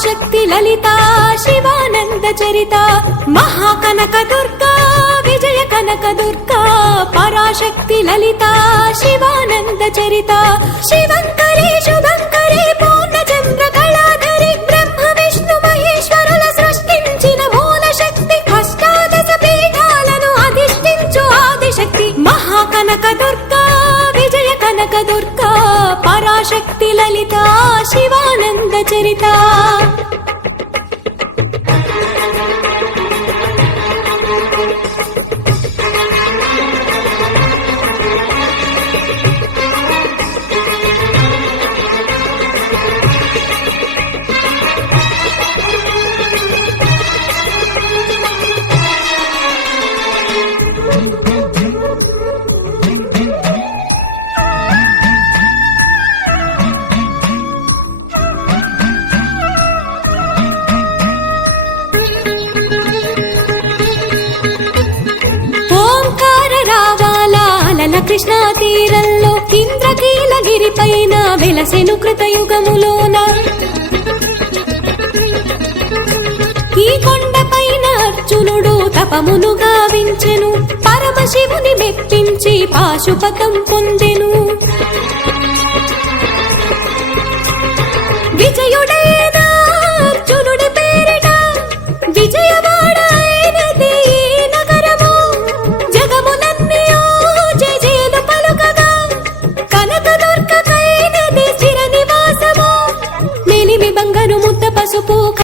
పరాశక్తి లలిత శివానంద చరిత మహాకనక దుర్గా విజయ కనక దుర్గా పరాశక్తి లలిత శివానంద చరిత శివంకరి శుభంకరి పూర్ణచంద్ర కళాధరి బ్రహ్మ విష్ణు మహేశ్వరుల సృష్టించిన మూల శక్తి అష్టాదశ పీఠాలను అధిష్ఠించు ఆదిశక్తి మహాకనక దుర్గా విజయ కనక దుర్గా పరాశక్తి లలిత శివానంద చరిత కృష్ణా తీరంలో ఇంద్రకీలగిరి పైన వెలసెను కృతయుగములోన ఈ కొండపైన అర్జునుడు తపమును గావించెను పరమశివుని మెప్పించి పాశుపతం పొందెను